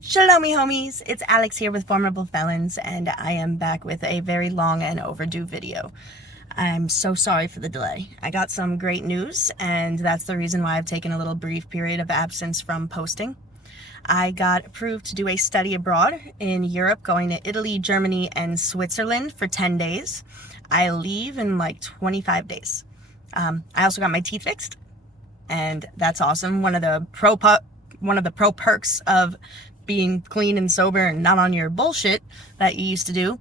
Shalom, me homies. It's Alex here with Formidable Felons, and I am back with a very long and overdue video. I'm so sorry for the delay. I got some great news, and that's the reason why I've taken a little brief period of absence from posting. I got approved to do a study abroad in Europe, going to Italy, Germany, and Switzerland for 10 days. I leave in like 25 days. I also got my teeth fixed, and that's awesome. One of the pro perks of being clean and sober and not on your bullshit that you used to do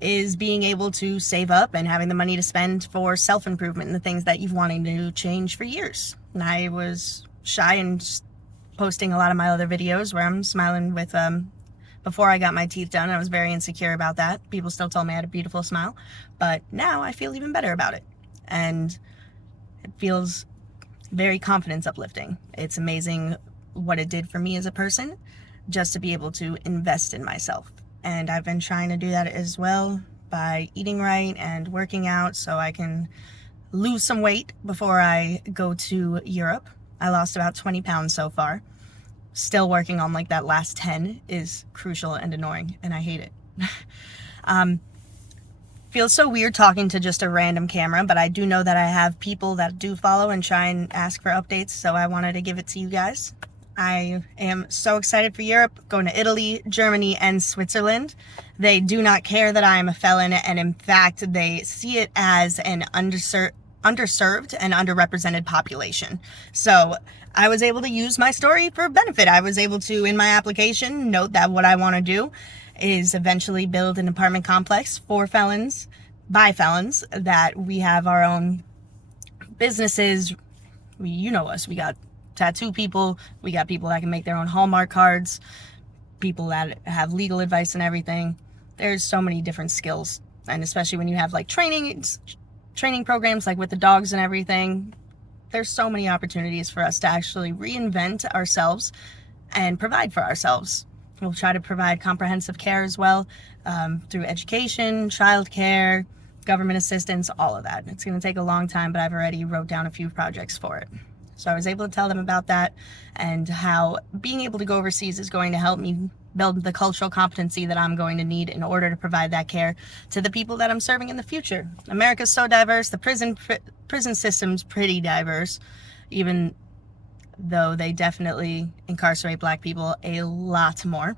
is being able to save up and having the money to spend for self-improvement and the things that you've wanted to change for years. And I was shy and just posting a lot of my other videos where I'm smiling with before I got my teeth done. I was very insecure about that. People still told me I had a beautiful smile, but now I feel even better about it, and it feels very confidence uplifting. It's amazing what it did for me as a person just to be able to invest in myself. And I've been trying to do that as well by eating right and working out so I can lose some weight before I go to Europe. I lost about 20 pounds so far. Still working on like that last 10 is crucial and annoying, and I hate it. Feels so weird talking to just a random camera, but I do know that I have people that do follow and try and ask for updates, so I wanted to give it to you guys. I am so excited for Europe, going to Italy, Germany, and Switzerland. They do not care that I am a felon, and in fact, they see it as an underserved and underrepresented population. So I was able to use my story for benefit. I was able to, in my application, note that what I want to do is eventually build an apartment complex for felons, by felons, that we have our own businesses. You know us. We got tattoo people, we got people that can make their own Hallmark cards, people that have legal advice and everything. There's so many different skills, and especially when you have like training programs like with the dogs and everything, there's so many opportunities for us to actually reinvent ourselves and provide for ourselves. We'll try to provide comprehensive care as well, through education, childcare, government assistance, all of that. It's going to take a long time, but I've already wrote down a few projects for it. So I was able to tell them about that and how being able to go overseas is going to help me build the cultural competency that I'm going to need in order to provide that care to the people that I'm serving in the future. America's so diverse. The prison system's pretty diverse, even though they definitely incarcerate Black people a lot more,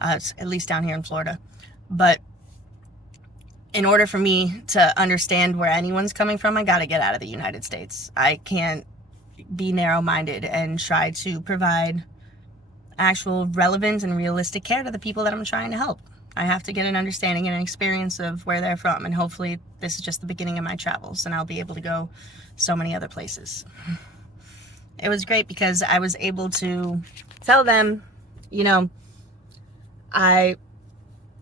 at least down here in Florida. But in order for me to understand where anyone's coming from, I got to get out of the United States. I can't be narrow-minded and try to provide actual relevant and realistic care to the people that I'm trying to help. I have to get an understanding and an experience of where they're from, and hopefully this is just the beginning of my travels, and I'll be able to go so many other places. It was great because I was able to tell them, I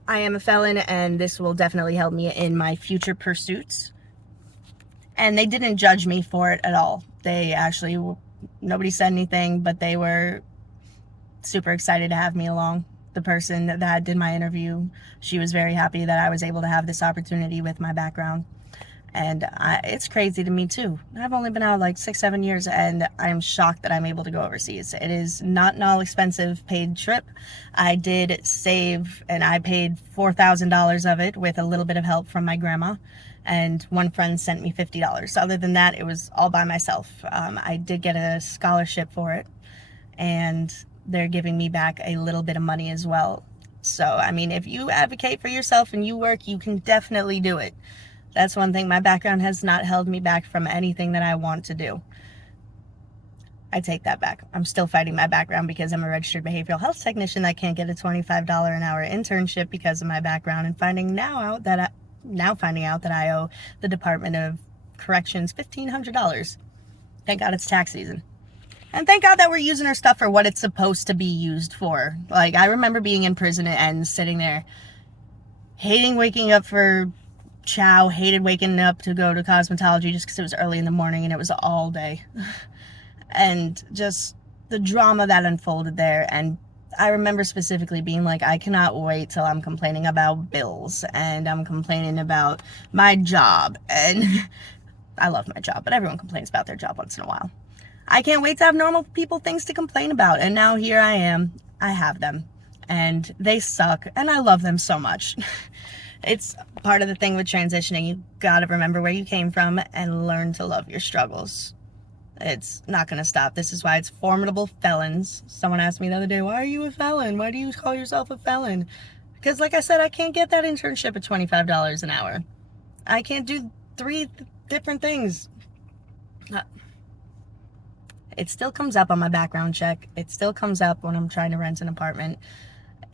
am a felon, and this will definitely help me in my future pursuits. And they didn't judge me for it at all. They actually, nobody said anything, but they were super excited to have me along. The person that did my interview, she was very happy that I was able to have this opportunity with my background. And it's crazy to me too. I've only been out like 6-7 years, and I'm shocked that I'm able to go overseas. It is not an all-expensive paid trip. I did save, and I paid $4,000 of it with a little bit of help from my grandma. And one friend sent me $50. Other than that, it was all by myself. I did get a scholarship for it, and they're giving me back a little bit of money as well. So, I mean, if you advocate for yourself and you work, you can definitely do it. That's one thing. My background has not held me back from anything that I want to do. I take that back. I'm still fighting my background because I'm a registered behavioral health technician that can't get a $25 an hour internship because of my background, and finding out that I owe the Department of Corrections $1,500. Thank God it's tax season. And thank God that we're using our stuff for what it's supposed to be used for. Like, I remember being in prison and sitting there, hating waking up for chow, hated waking up to go to cosmetology just because it was early in the morning and it was all day. And just the drama that unfolded there. And I remember specifically being like, I cannot wait till I'm complaining about bills and I'm complaining about my job. And I love my job, but everyone complains about their job once in a while. I can't wait to have normal people things to complain about. And now here I am. I have them. and they suck, and I love them so much. It's part of the thing with transitioning. You gotta remember where you came from and learn to love your struggles. It's not gonna stop. This is why it's formidable felons. Someone asked me the other day, why are you a felon? Why do you call yourself a felon? Because like I said, I can't get that internship at $25 an hour. I can't do 3 different things. It still comes up on my background check. It still comes up when I'm trying to rent an apartment.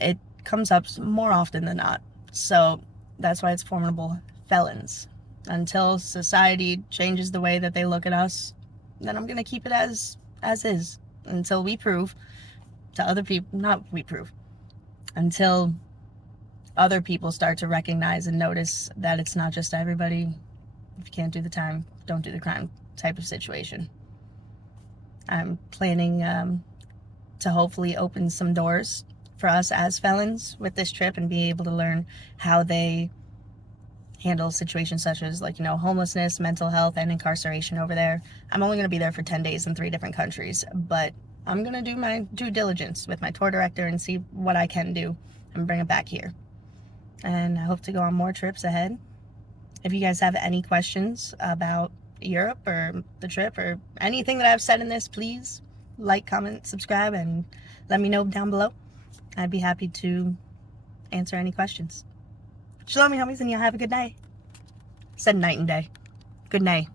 It comes up more often than not. So that's why it's formidable felons. Until society changes the way that they look at us, then I'm gonna keep it as is until we prove to other people, not we prove, until other people start to recognize and notice that it's not just everybody. If you can't do the time, don't do the crime type of situation. I'm planning to hopefully open some doors for us as felons with this trip and be able to learn how they handle situations such as, like, homelessness, mental health, and incarceration over there. I'm only going to be there for 10 days in 3 different countries, but I'm going to do my due diligence with my tour director and see what I can do and bring it back here. And I hope to go on more trips ahead. If you guys have any questions about Europe or the trip or anything that I've said in this, please like, comment, subscribe, and let me know down below. I'd be happy to answer any questions. Shalom, homies, and y'all have a good night. Said night and day. Good night.